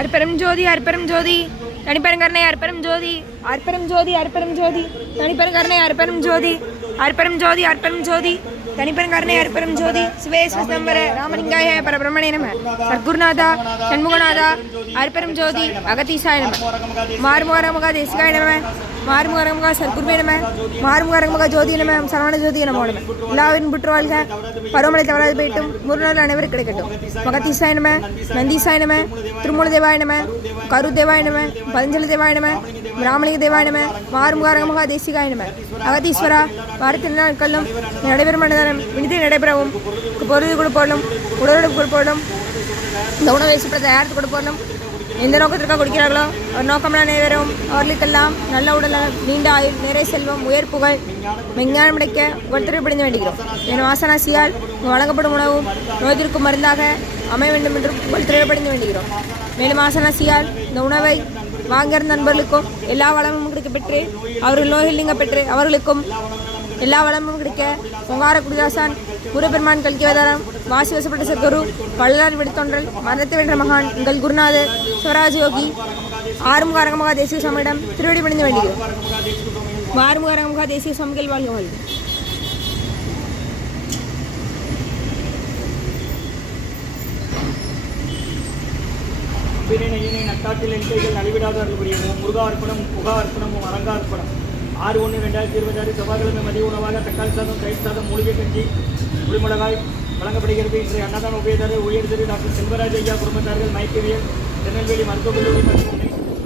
அற்பரம் ஜோதி அற்பரம் ஜோதி தனிப்பெருங்கருணை அற்பரம் ஜோதி அற்பரம் ஜோதி அற்பரம் ஜோதி தனிப்பெருங்கருணை அற்பரம் ஜோதி அற்பரம் ஜோதி அற்பரம் ஜோதி தனிப்பெருங்கருணை அற்பரம் ஜோதி சிவேஸ்வர ராமலிங்காய பரபிரமணே நம சத்குருநாதா சண்முகநாதா அற்பரம் ஜோதி அகதீசாய நம மாறுமுகரமுக தேசிகாய நம மாறுமுகரமுக சத்குருவே நம மாறுமுகரமுக ஜோதி நம சரவண ஜோதி நமோ நம எல்லாவின் புற்று வாழ்க பருவமழை தவறாது போயிட்டும் முருநாள் அனைவரும் கிடைக்கட்டும் மகதீசாய நம நந்தீசாய நம திருமூல தேவாய நம கரு தேவாய நம பதஞ்சலி தேவாய நம ராமலிங்க தேவாய நம மாறுமுகரமுக தேசிகாய நம அகதீஸ்வரா வாரத்தின் நாட்களும் நடைபெறும் மனதரம் வினிதை நடைபெறவும் பொருள் கொடுப்போடும் உடலுடன் கொடுப்போடும் இந்த உணவை சுற்ற தயாரித்து கொடுப்போடும் எந்த நோக்கத்திற்காக கொடுக்கிறார்களோ ஒரு நோக்கம்லாம் நிறைவேறும் அவர்களுக்கெல்லாம் நல்ல உடல் நீண்ட ஆயுள் நிறை செல்வம் உயர் புகழ் விஞ்ஞானம் கிடைக்க ஒருத்தரை பிடிந்து வேண்டுகிறோம் என் வாசனாசியால் வழங்கப்படும் உணவும் நோய்திற்கும் மருந்தாக அமைய வேண்டும் என்று ஒருத்தரை பிடிந்து வேண்டுகிறோம் மேலும் வாசனாசியால் இந்த உணவை வாங்கியிருந்த நண்பர்களுக்கும் எல்லா வளமும் கிடைக்கப்பெற்று அவர்கள் நோய்கள் நீங்க பெற்று அவர்களுக்கும் எல்லா வளமும் கிடைக்க பொங்கார குடிதாசான் முருகப்பெருமான் கல்கிவதாரம் வாசி வசப்பட்ட சத்குரு வள்ளலார் விடுத்தொன்றல் மரணத்தை வென்ற மகான் உங்கள் குருநாதர் சிவராஜ் யோகி ஆறுமுக தேசிய சுவாமியிடம் திருவடி பணிந்து வேண்டுகிறோம். ஆறுமுக தேசிய சுவாமிகள் வாழ்க வாழ்க. நட்டாற்றில் என் கைகள் நலிவிடாத புரியும் முருகா அர்ப்பணம் புகா அர்ப்பணமும் அரங்கா அர்ப்பணம் 6/1/2026 செவ்வாய்க்கிழமை மதிய உணவாக தக்காளி சாதம் தயிர் சாதம் மூலிகை கஞ்சி குடிமிளகாய் வழங்கப்படுகிறது. இன்றைய அன்னதான உபயதாரர் உயர் திரு டாக்டர் செல்வராஜ் ஐயா குடும்பத்தார்கள் மைக்கேவியல் திருநெல்வேலி மருத்துவக் கல்லூரி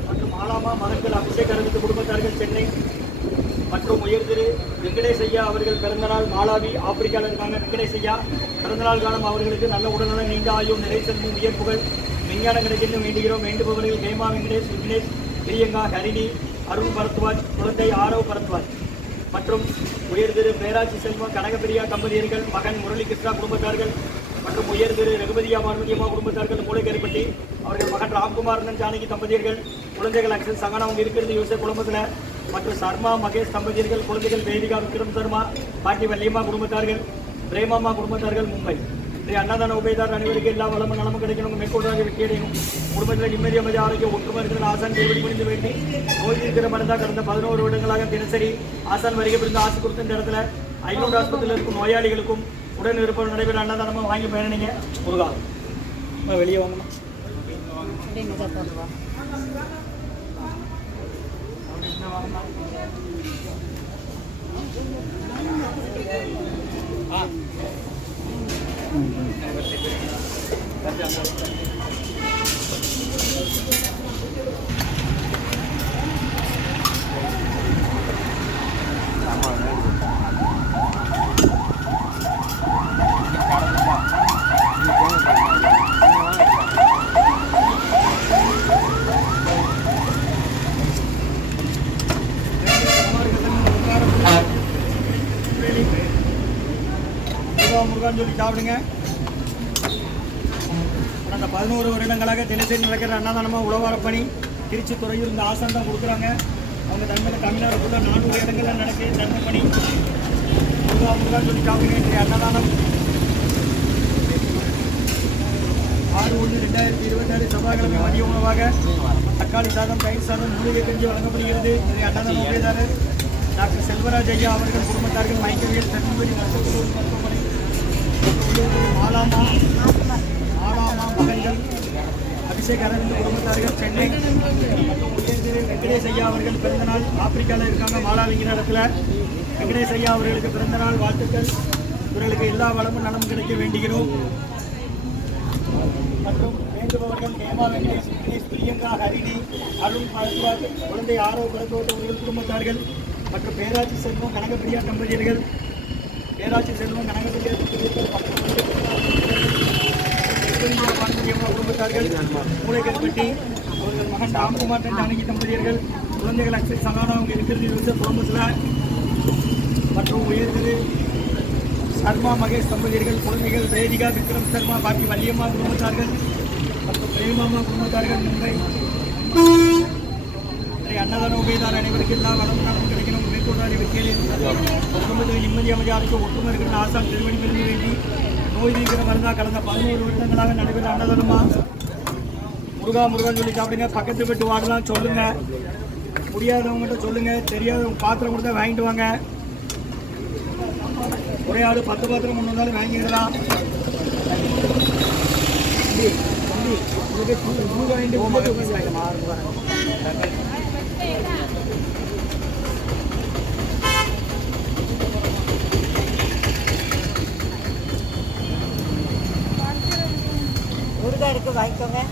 மற்றும் ஆலாமா மதங்கள் அபிஷேக் அரவிந்த் குடும்பத்தார்கள் சென்னை மற்றும் உயர் திரு வெங்கடேஷ் ஐயா அவர்கள் பிறந்தநாள் மாலாவி ஆப்பிரிக்காவில் இருக்காங்க. வெங்கடேஷ் ஐயா பிறந்தநாள் காலம் அவர்களுக்கு நல்ல உடல்நலம் நீண்ட ஆயுள் நிறை செல்வம் உயர் புகழ் விஞ்ஞானம் கிடைக்கின்ற வேண்டுகிறோம். வேண்டுபவர்கள் ஹேமா வெங்கடேஷ் விக்னேஷ் பிரியங்கா ஹரிணி அருண் பரத்வாஜ் குழந்தை ஆரவ் பரத்வாஜ் மற்றும் உயர் திரு பேராட்சி செல்வம் கனகப்பிரியா தம்பதியர்கள் மகன் முரளி கிருஷ்ணா குடும்பத்தார்கள் மற்றும் உயர் திரு ரகுபதியா பார்வதியம்மா குடும்பத்தார்கள் மூளைக்கரைப்பட்டி அவர்கள் மகன் ராம்குமாரன் ஜானகி தம்பதியர்கள் குழந்தைகள் அக்ஷன் சகனா அவங்க இருக்கிறது யோசை குடும்பத்தில் மற்றும் சர்மா மகேஷ் தம்பதியர்கள் குழந்தைகள் வேதிகா விக்ரம் சர்மா பாட்டி வல்லியம்மா குடும்பத்தார்கள் பிரேமாமா குடும்பத்தார்கள் மும்பை. இன்றைய அன்னதான உபயதார் அனைவருக்கு எல்லா வளமும் நலமும் கிடைக்கணும் மேற்கொள்ளாக வெற்றியடையும் குடும்பத்தில் நிம்மதி அமைதி ஆரோக்கியம் ஒற்றுமை இருக்கிற ஆசான் தேவடி முடிந்து வேண்டி நோய் இருக்கிற மருந்தாக கடந்த 11 வருடங்களாக தினசரி ஆசான் வருகை பிறந்த ஆசை கொடுத்த இந்த இடத்துல 500 ஆஸ்பத்திரியில் இருக்கும் நோயாளிகளுக்கும் உடன் இருப்பவர் நடைபெற அன்னதானமாக வாங்கி பயணிங்க. முருகா வெளியே வாங்கணும். முருகான்னு சொல்லி சாப்பிடுங்க. கடந்த 11 வருடங்களாக தினசரி நடக்கிற அன்னதானமாக உழவார பணி திருச்சி துறையூர் இந்த ஆசான் தான் கொடுக்குறாங்க. அவங்க தமிழ்நாடு ஃபுல்லாக 400 இடங்களில் நடக்க தர்ம பணி. முருகான்னு சொல்லி சாப்பிடுங்க. இன்றைய அன்னதானம் 6/1/2026 செவ்வாய்க்கிழமை மதிய உணவாக தக்காளி சாதம் தயிர் சாதம் மூலிகை கஞ்சி வழங்கப்படுகிறது. இன்றைய அன்னதான உபயதாரர் டாக்டர் செல்வராஜ் ஐயா அவர்கள் குடும்பத்தார்கள் மைக்கேவியல் திருநெல்வேலி மருத்துவமனை ஆலாமா மகன்கள் அபிஷேக் அரவிந்த் குடும்பத்தார்கள் சென்னை மற்றும் உயர் திரு வெங்கடேஷ் ஐயா அவர்கள் பிறந்தநாள் ஆப்பிரிக்காவில் இருக்காங்க. மாலாவிங்கிற இடத்துல வெங்கடேஷ் ஐயா அவர்களுக்கு பிறந்தநாள் வாழ்த்துக்கள். இவர்களுக்கு எல்லா வளமும் நலமும் கிடைக்க வேண்டுகிறோம். மற்றும் வேண்டுபவர்கள் ஹேமா வெங்கடேஷ் விக்னேஷ் பிரியங்கா ஹரிணி அருண் பரத்வாஜ் குழந்தை ஆரவ் பரத்வாஜ் குடும்பத்தார்கள் மற்றும் பேராட்சி செல்வம் கனகப்பிரியா தம்பதியர்கள் பேராட்சி செல்வம் கனகப்பிரியா குடும்பத்தார்கள் மூளைக்கரைப்பட்டி அவர்கள் மகன் ராம்குமார் ஜானகி தம்பதியர்கள் குழந்தைகள் அக்ஷய் சகானா அவங்க இருக்கிறது யோசப் குடும்பத்தில் மற்றும் உயர் திரு சர்மா மகேஷ் தம்பதியர்கள் குழந்தைகள் வேதிகா விக்ரம் சர்மா பாட்டி வல்லியம்மா குடும்பத்தார்கள் மற்றும் பிரேமாமா குடும்பத்தார்கள் மும்பை. அன்னதான உபயதார் அனைவருக்கு எல்லா வளமும் நலமும் கிடைக்கணும் மேற்கொண்டாடி வெற்றியில் குடும்பத்தில் நிம்மதி அமைதியாக ஒற்றுமை இருக்கிற ஆசான் திருமணி பெருமை வேண்டி நோய் நீக்கிற மருந்தாக கடந்த 11 வருடங்களாக நடைபெற்ற அன்னதானமாக முருகா முருகான்னு சொல்லி சாப்பிடுங்க. பக்கத்து வீட்டு வாடலாம் சொல்லுங்க. முடியாதவங்ககிட்ட சொல்லுங்க. தெரியாதவங்க பாத்திரம் கொடுத்தா வாங்கிட்டு வாங்க. ஒரே ஆள் 10 பாத்திரம் கொண்டு வந்தாலும் வாங்கிக்கலாம். முருகா இருக்கு வாங்கிக்கோங்க.